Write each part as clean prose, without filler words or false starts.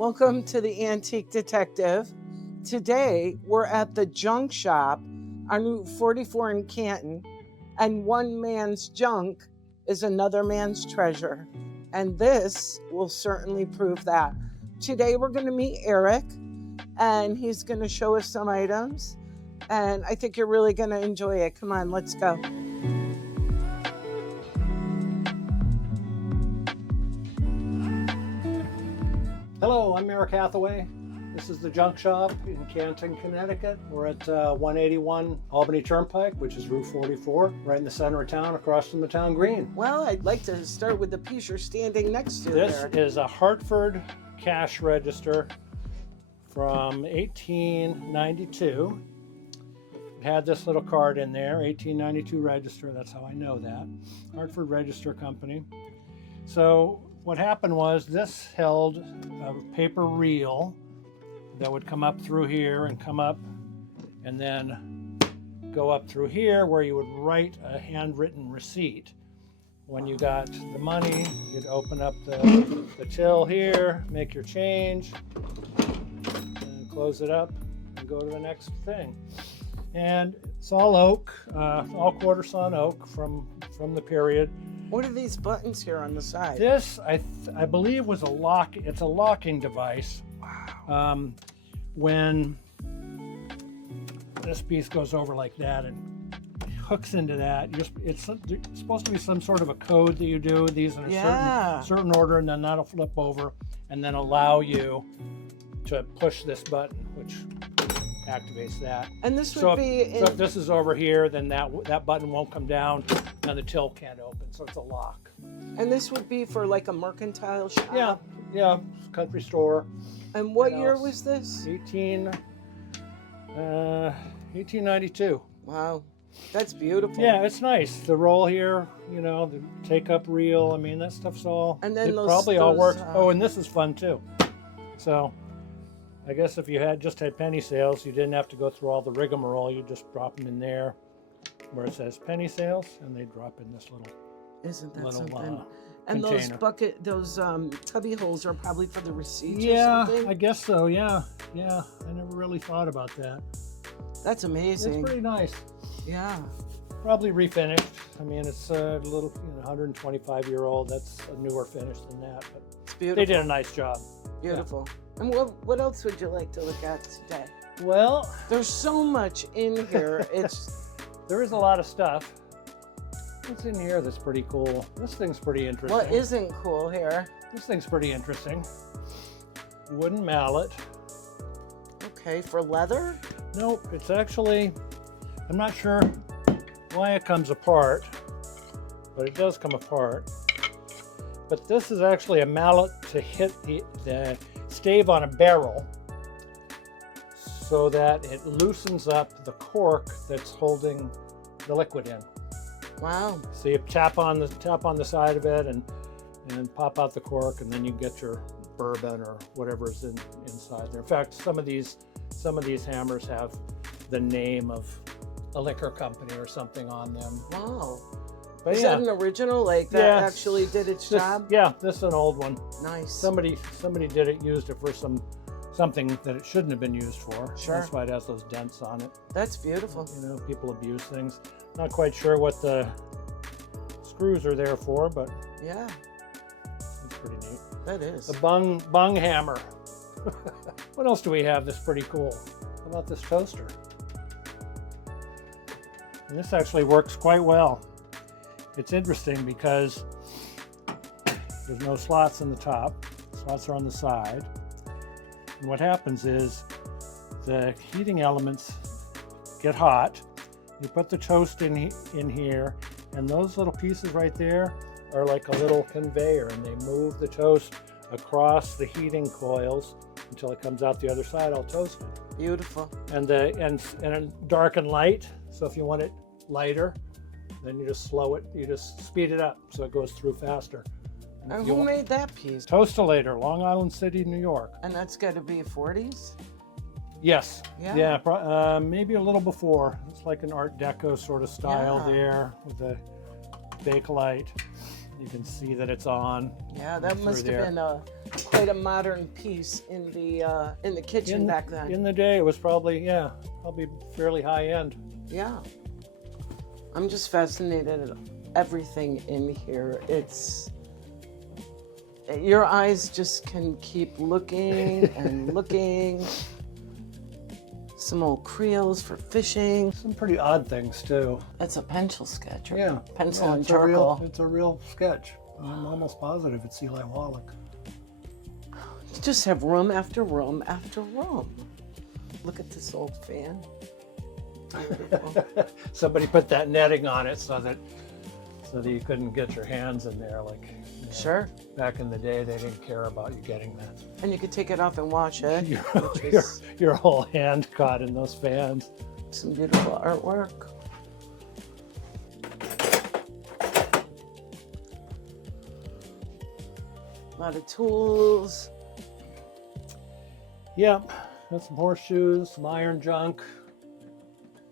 Welcome to the Antique Detective. Today we're at the junk shop on Route 44 in Canton, and one man's junk is another man's treasure. And this will certainly prove that. Today we're going to meet Eric, and he's going to show us some items, and I think you're really going to enjoy it. Come on, let's go. Hello, I'm Eric Hathaway. This is the junk shop in Canton, Connecticut. We're at 181 Albany Turnpike, which is Route 44, right in the center of town, across from the town green. Well, I'd like to start with the piece you're standing next to This there. is a Hartford cash register from 1892. It had this little card in there, 1892 register, that's how I know that. Hartford Register Company. So what happened was this held a paper reel that would come up through here and come up and then go up through here where you would write a handwritten receipt. When you got the money, you'd open up the till here, make your change, and close it up and go to the next thing. And it's all oak, all quarter sawn oak from the period. What are these buttons here on the side? This, I believe, was a lock. It's a locking device. Wow. When this piece goes over like that and hooks into that, it's supposed to be some sort of a code that you do these in a certain order, and then that'll flip over and then allow you to push this button, which activates that. And this would be so if this is over here, then that button won't come down and the till can't open, so it's a lock. And this would be for like a mercantile shop? Yeah, country store. And what year was this? 1892. Wow, that's beautiful. Yeah, it's nice. The roll here, the take-up reel. I mean, that stuff's all. And then it probably all works. Oh, and this is fun too. So, I guess if you just had penny sales, you didn't have to go through all the rigmarole. You just drop them in there, where it says penny sales, and they drop in this little. Isn't that little, something? And container. those cubby holes are probably for the receipts or something? I guess so, yeah. I never really thought about that. That's amazing. It's pretty nice. Yeah. Probably refinished. I mean, it's a little 125-year-old. That's a newer finish than that. But it's beautiful. They did a nice job. Beautiful. Yeah. And what else would you like to look at today? Well, there's so much in here. There is a lot of stuff. What's in here that's pretty cool? This thing's pretty interesting. What isn't cool here? This thing's pretty interesting. Wooden mallet. Okay, for leather? Nope, it's actually, I'm not sure why it comes apart, but it does come apart. But this is actually a mallet to hit the stave on a barrel so that it loosens up the cork that's holding the liquid in. Wow. So you tap on the side of it and pop out the cork, and then you get your bourbon or whatever's inside there. In fact, some of these hammers have the name of a liquor company or something on them. Wow. But is that an original? Like that actually did its job? Yeah, this is an old one. Nice. Somebody did it, used it for something that it shouldn't have been used for. Sure. That's why it has those dents on it. That's beautiful. People abuse things. Not quite sure what the screws are there for, but yeah, it's pretty neat. That is. The bung hammer. What else do we have that's pretty cool? How about this toaster? And this actually works quite well. It's interesting because there's no slots in the top. Slots are on the side. And what happens is the heating elements get hot. You put the toast in here, and those little pieces right there are like a little conveyor, and they move the toast across the heating coils until it comes out the other side all toasted. Beautiful. And dark and light. So if you want it lighter, then you just slow it. You just speed it up so it goes through faster. And who made that piece? Toastalator, Long Island City, New York. And that's got to be 40s? Yes. Yeah. Maybe a little before. It's like an Art Deco sort of style there with the Bakelite. You can see that it's on. Yeah, that through must there. have been quite a modern piece in the kitchen back then. In the day, it was probably fairly high end. Yeah. I'm just fascinated at everything in here. Your eyes just can keep looking and looking. Some old creoles for fishing. Some pretty odd things too. That's a pencil sketch. Right? Yeah. Pencil Yeah, and it's charcoal. It's a real sketch. I'm almost positive it's Eli Wallach. You just have room after room after room. Look at this old fan. Beautiful. Somebody put that netting on it so that you couldn't get your hands in there. Like, you know, Sure. back in the day, they didn't care about you getting that. And you could take it off and wash it. Your whole hand caught in those fans. Some beautiful artwork. A lot of tools. Yep, got some horseshoes, some iron junk,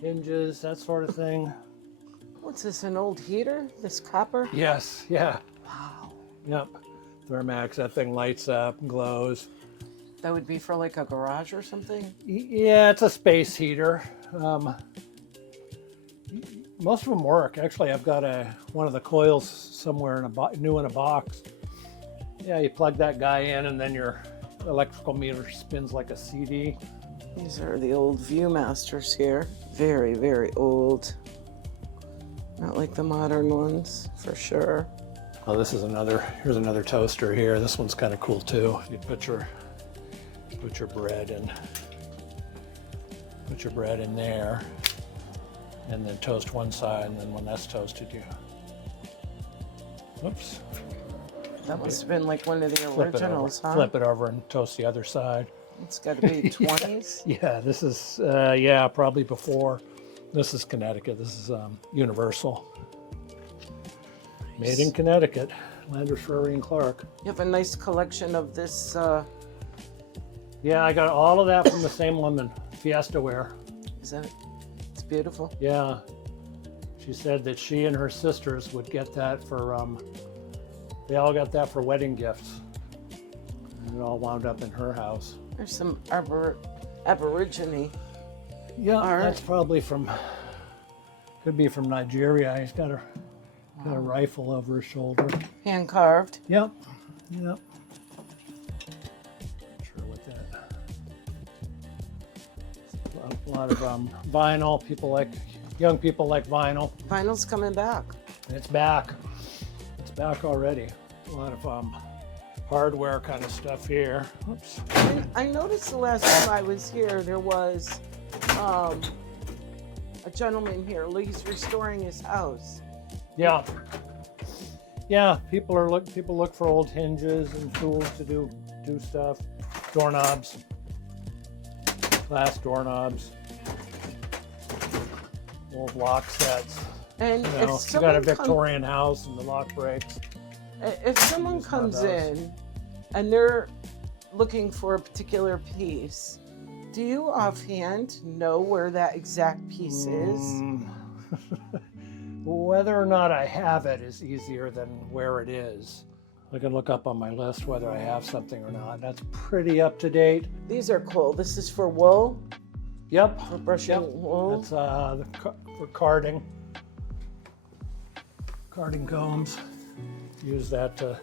hinges, that sort of thing. What's this, an old heater? This copper? Yes, yeah. Wow. Yep. Thermax, that thing lights up and glows. That would be for like a garage or something? Yeah, it's a space heater. Most of them work. Actually, I've got one of the coils somewhere new in a box. Yeah, you plug that guy in and then your electrical meter spins like a CD. These are the old Viewmasters here. Very, very old. Not like the modern ones, for sure. Oh, here's another toaster here. This one's kind of cool too. You put your bread in there, and then toast one side, and then when that's toasted, whoops. That must have been like one of the originals, huh? Flip it over and toast the other side. It's got to be 20s. Yeah, this is probably before. This is Connecticut. This is Universal. Made in Connecticut, Landers, Furry, and Clark. You have a nice collection of this. Yeah, I got all of that from the same woman, Fiesta Ware. Is that? It's beautiful. Yeah, she said that she and her sisters would get that for. They all got that for wedding gifts. And it all wound up in her house. There's some Aborigine. Yeah, art. that's probably could be from Nigeria. He's got a rifle over his shoulder. Hand carved. Yep. Not sure what that. A lot of vinyl. Young people like vinyl. Vinyl's coming back. It's back. It's back already. A lot of hardware kind of stuff here. Oops. I noticed the last time I was here, there was a gentleman here. He's restoring his house. Yeah. People look for old hinges and tools to do stuff. Doorknobs, glass doorknobs, old lock sets. And if you got a Victorian house and the lock breaks. If someone comes in and they're looking for a particular piece, do you offhand know where that exact piece is? Whether or not I have it is easier than where it is. I can look up on my list whether I have something or not. That's pretty up to date. These are cool. This is for wool? Yep. For brushing wool? That's for carding. Carding combs. Use that to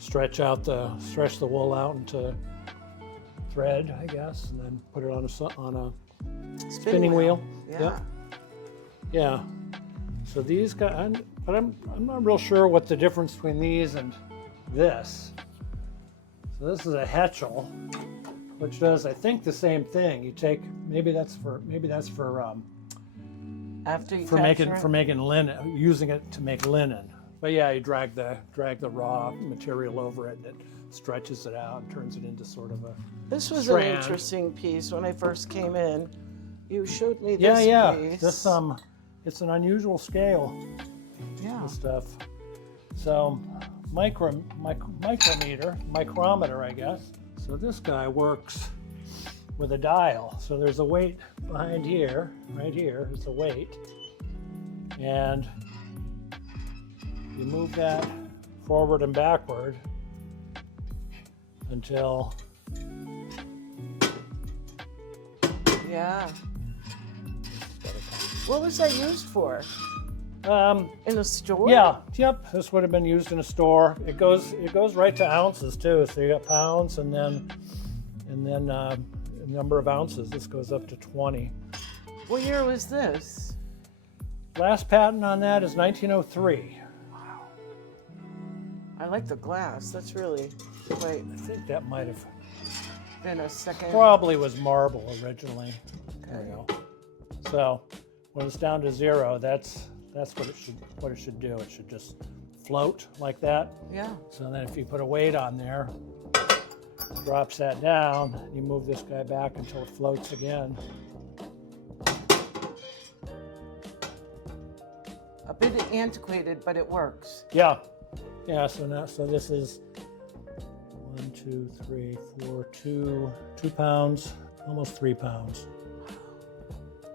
stretch the wool out into thread, I guess, and then put it on a spinning wheel. Yeah. Yep. Yeah. So these guys, but I'm not real sure what the difference between these and this. So this is a Hetchel, which does, I think, the same thing. You take maybe that's for After you making linen, using it to make linen. But yeah, you drag the raw material over it, and it stretches it out and turns it into sort of a This was strand. an interesting piece when I first came in. You showed me this piece. This it's an unusual scale. Yeah. This stuff. So micrometer, I guess. So this guy works with a dial. So there's a weight behind here, right here is a weight. And you move that forward and backward until Yeah. What was that used for? In a store? Yeah, yep. This would have been used in a store. It goes right to ounces too. So you got pounds and then a number of ounces. This goes up to 20. What year was this? Last patent on that is 1903. Wow. I like the glass. That's really quite. I think that might have Been a second. probably was marble originally. Okay. There we go. So when it's down to 0, that's what it should do. It should just float like that. Yeah. So then if you put a weight on there, drops that down, you move this guy back until it floats again. A bit antiquated, but it works. Yeah. So this is 1, 2, 3, 4, 2 pounds, almost 3 pounds.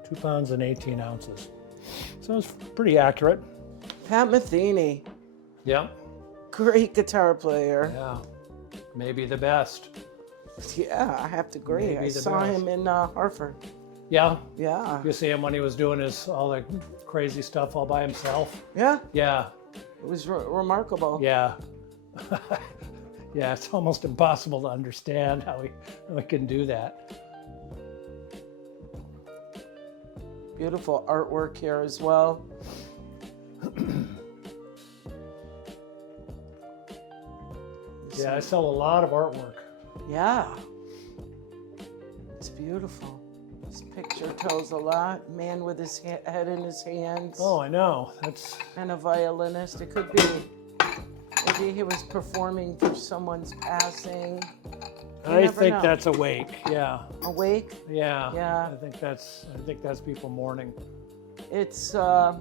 2 pounds and 18 ounces. So it's pretty accurate. Pat Metheny, Yeah. great guitar player. Yeah. Maybe the best. Yeah, I have to agree. Maybe I the saw best. him in Hartford. Yeah. Yeah. You see him when he was doing all the crazy stuff all by himself. Yeah, Yeah. it was remarkable. Yeah. Yeah, it's almost impossible to understand how he can do that. Beautiful artwork here as well. Yeah, I sell a lot of artwork. Yeah. It's beautiful. This picture tells a lot. Man with his head in his hands. Oh, I know. That's And a violinist. It could be. Maybe he was performing for someone's passing. You I never think know. that's awake. Yeah. Awake. Yeah. Yeah. I think that's people mourning. It's the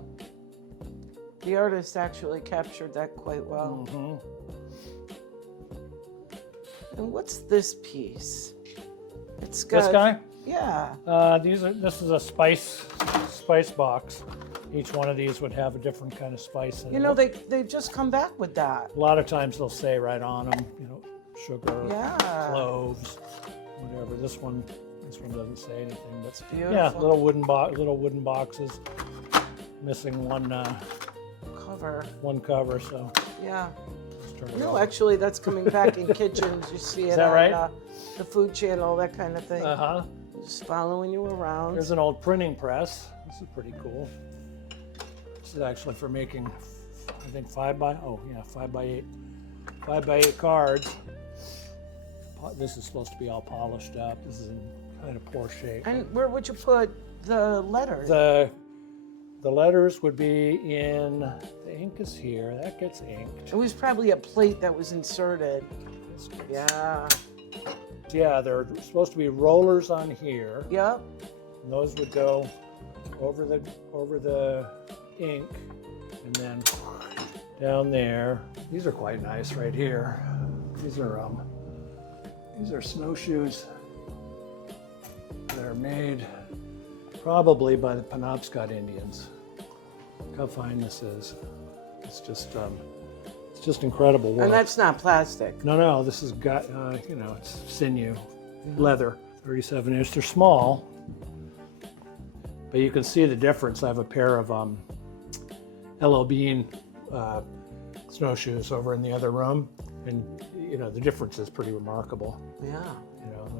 artist actually captured that quite well. Mm-hmm. And what's this piece? It's got. This guy? Yeah. This is a spice box. Each one of these would have a different kind of spice in You it. know, they've just come back with that. A lot of times they'll say right on them, sugar, Yeah. cloves, whatever. This one doesn't say anything, but It's beautiful. yeah, little wooden boxes, missing one cover. So Yeah. let's turn it No, over. actually, that's coming back in kitchens. You see it that on right? The Food Channel, that kind of thing. Uh-huh. Just following you around. There's an old printing press. This is pretty cool. This is actually for making, I think 5 by 8 cards. This is supposed to be all polished up. This is in kind of poor shape. And where would you put the letters? The letters would be in, the ink is here, that gets inked. It was probably a plate that was inserted. Yeah. Yeah, there are supposed to be rollers on here. Yep. And those would go over the ink and then down there. These are quite nice right here. These are snowshoes that are made probably by the Penobscot Indians. Look how fine this is. It's just incredible work. And that's not plastic. No, this has got, it's sinew, leather, 37 inch. They're small, but you can see the difference. I have a pair of L.L. Bean snowshoes over in the other room, and the difference is pretty remarkable. Yeah.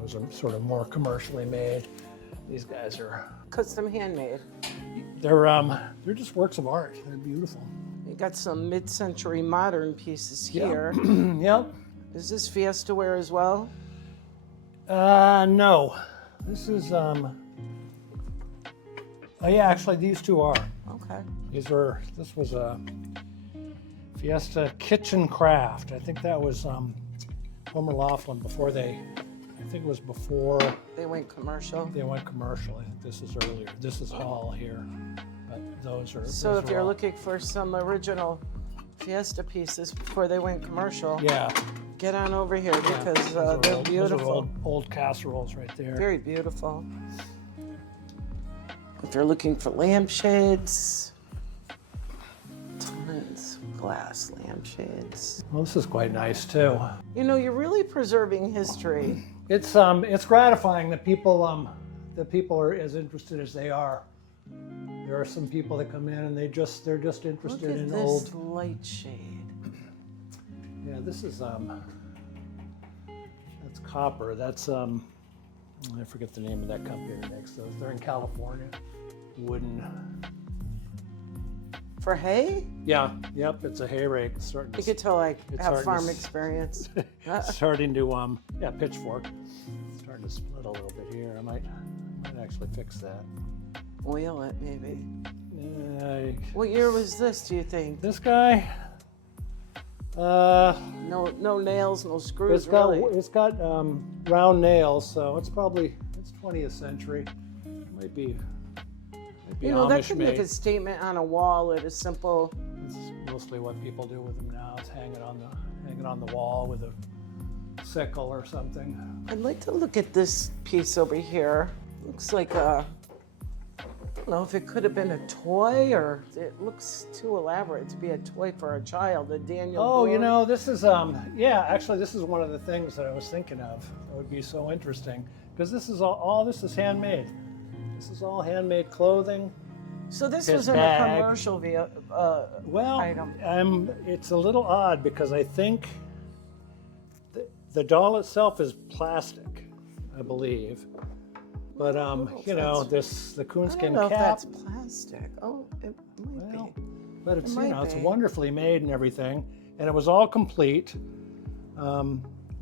Those are sort of more commercially made. These guys are, Custom handmade. they're just works of art. They're beautiful. You got some mid-century modern pieces Yeah. here. Yep. Is this Fiesta ware as well? No. This is, oh yeah, actually these two are. Okay. This was a Fiesta Kitchen Craft. I think that was Homer Laughlin before they They went commercial. went commercial. I think this is earlier. This is Hall here, but those are. So those if are you're all- looking for some original Fiesta pieces before they went commercial, Yeah. get on over here because Those are they're old- beautiful. Those are old casseroles right there. Very beautiful. If you're looking for lampshades, tons of glass lampshades. Well, this is quite nice too. You know, you're really preserving history. It's gratifying that people are as interested as they are. There are some people that come in and they're just interested Look at in this old. light shade. Yeah, this is that's copper. That's I forget the name of that company that makes those. They're in California. Wooden. For hay? Yeah, yep. It's a hay rake. Starting. You could tell I It's have hard farm to experience. starting to pitchfork. Starting to split a little bit here. I might actually fix that. Oil it, maybe. What year was this, do you think? This guy. No nails, no screws, really. It's got round nails, so it's 20th century. Might be You know, that Amish could made. make a statement on a wall at a simple. It's mostly what people do with them now. It's hanging on the wall with a sickle or something. I'd like to look at this piece over here. Looks like I don't know if it could have been a toy, or it looks too elaborate to be a toy for a child. A Daniel. Oh, you Boone. know, this is actually this is one of the things that I was thinking of. That would be so interesting because this is all this is handmade. This is all handmade clothing. So this His wasn't bag. a commercial Well, item. it's a little odd because I think the doll itself is plastic, I believe. But you know, the I don't coonskin know if cap. that's plastic. Oh, it might Well, be. but it's might it's be. wonderfully made and everything, and it was all complete,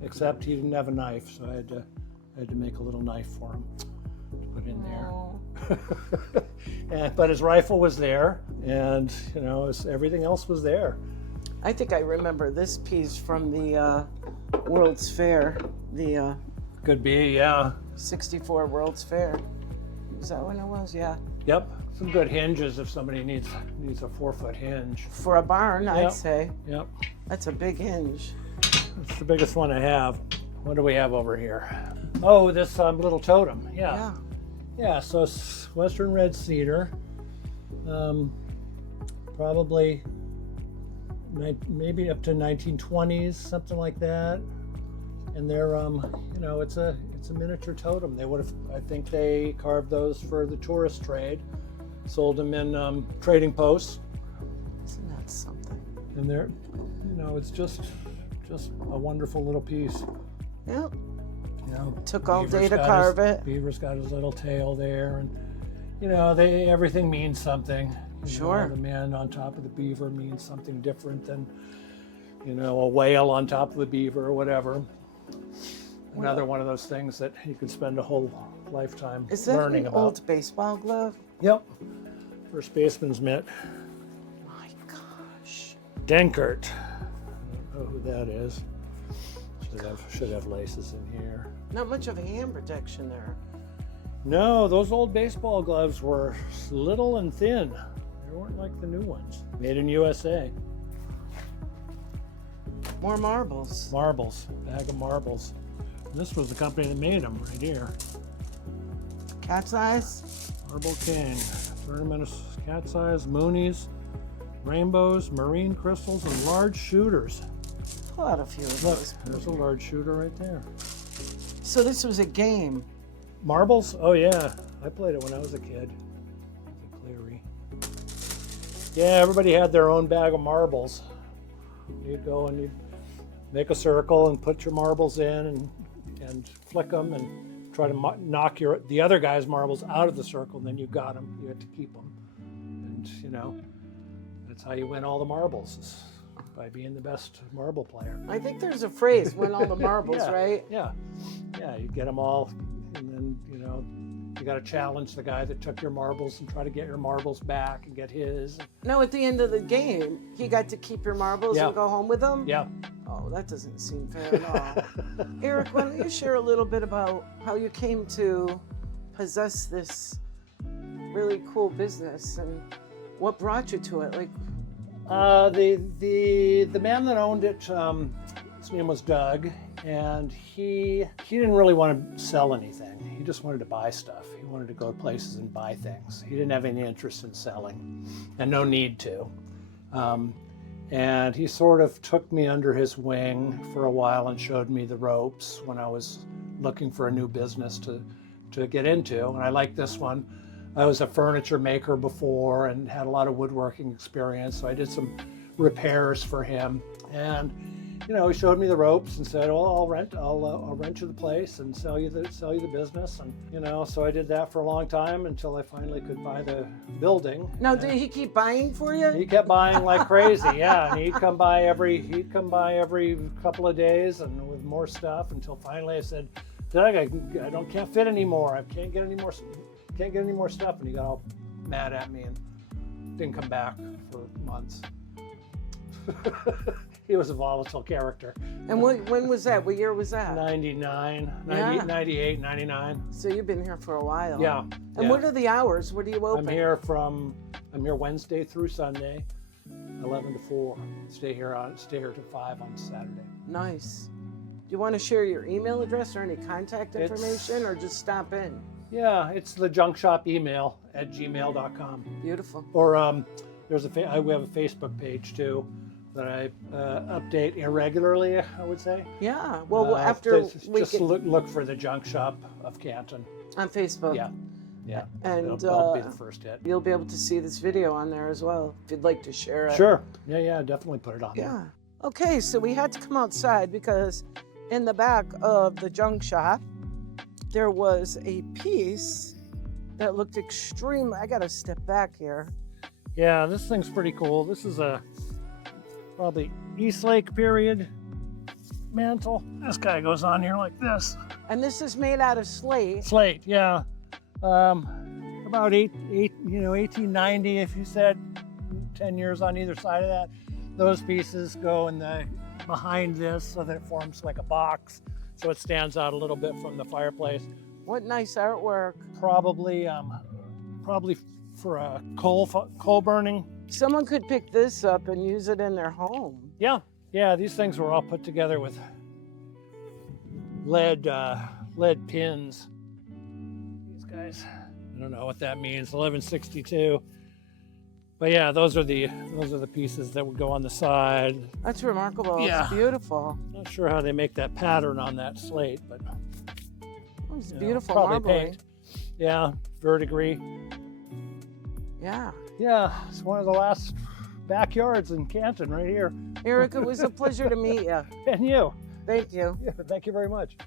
except he didn't have a knife, so I had to make a little knife for him to put in there. Oh. But his rifle was there, and you know, everything else was there. I think I remember this piece from the World's Fair, the Could be, yeah. 64 World's Fair. Is that when it was? Yeah. Yep. Some good hinges if somebody needs a 4-foot hinge. For a barn, Yep. I'd say. Yep. That's a big hinge. It's the biggest one I have. What do we have over here? Oh, this little totem. Yeah. Yeah, so it's Western red cedar. Probably maybe up to 1920s, something like that. And they're you know, it's a miniature totem. I think they carved those for the tourist trade, sold them in trading posts. Isn't that something? And they're, you know, it's just a wonderful little piece. Yep. You know, Took all Beaver's day to got carve it. Beaver's got his little tail there, and you know, everything means something. You Sure. know, the man on top of the beaver means something different than, you know, a whale on top of the beaver or whatever. Another one of those things that you could spend a whole lifetime Is that learning an about. old baseball glove? Yep. First baseman's mitt. My gosh. Denkert. I don't know who that is. Should have laces in here. Not much of a hand protection there. No, those old baseball gloves were little and thin. They weren't like the new ones. Made in USA. More marbles. Marbles. Bag of marbles. This was the company that made them right here. Cat's eyes? Marble King. Tournament of cat's eyes, moonies, rainbows, marine crystals, and large shooters. Pull out a few of Look, those. there's a large shooter right there. So this was a game. Marbles? Oh yeah, I played it when I was a kid. The Cleary. Yeah, everybody had their own bag of marbles. You'd go and you'd make a circle and put your marbles in and flick them and try to knock the other guy's marbles out of the circle, and then you got them. You had to keep them, and you know, that's how you win all the marbles, is by being the best marble player. I think there's a phrase, win all the marbles, Yeah. right? Yeah, you get them all, and then you know, you got to challenge the guy that took your marbles and try to get your marbles back and get his. No, at the end of the game, he got to keep your marbles Yeah. and go home with them? Yeah. Oh, that doesn't seem fair at all. Eric, why don't you share a little bit about how you came to possess this really cool business and what brought you to it? Like, The man that owned it, his name was Doug, and he didn't really want to sell anything. He just wanted to buy stuff. He wanted to go places and buy things. He didn't have any interest in selling, and no need to. And he sort of took me under his wing for a while and showed me the ropes when I was looking for a new business to get into. And I like this one. I was a furniture maker before and had a lot of woodworking experience, so I did some repairs for him. And you know, he showed me the ropes and said, "Well, I'll rent you the place and sell you the business." And you know, so I did that for a long time until I finally could buy the building. Now, did he keep buying for you? He kept buying like crazy, yeah. And he'd come by every couple of days and with more stuff until finally I said, "Doug, can't fit anymore. I can't get any more stuff." And he got all mad at me and didn't come back for months. He was a volatile character. And when was that? What year was that? 99, Yeah. 98, 99. So you've been here for a while. Yeah. And what are the hours? What do you open? I'm here Wednesday through Sunday, 11 to 4. Stay here till 5 on Saturday. Nice. Do you want to share your email address or any contact information, or just stop in? Yeah, it's the junk shop email at gmail.com. Beautiful. Or we have a Facebook page too that I update irregularly, I would say. Yeah. Well, after we just look for the Junk Shop of Canton on Facebook. Yeah. And I'll be the first hit. You'll be able to see this video on there as well if you'd like to share it. Sure. Yeah. Definitely put it on there. Yeah. Okay, so we had to come outside because in the back of the junk shop there was a piece that looked extreme. I gotta step back here. Yeah, this thing's pretty cool. This is a probably East Lake period mantle. This guy goes on here like this. And this is made out of slate. Slate, yeah. About 1890, if you said 10 years on either side of that. Those pieces go in behind this so that it forms like a box, so it stands out a little bit from the fireplace. What nice artwork. Probably for a coal burning. Someone could pick this up and use it in their home. Yeah, these things were all put together with lead pins. These guys, I don't know what that means, 1162. But yeah, those are the pieces that would go on the side. That's remarkable. Yeah. It's beautiful. Not sure how they make that pattern on that slate, but It's beautiful probably marbling. paint. Yeah, verdigris. Yeah. Yeah, it's one of the last backyards in Canton right here. Eric, it was a pleasure to meet you. And you. Thank you. Yeah, thank you very much.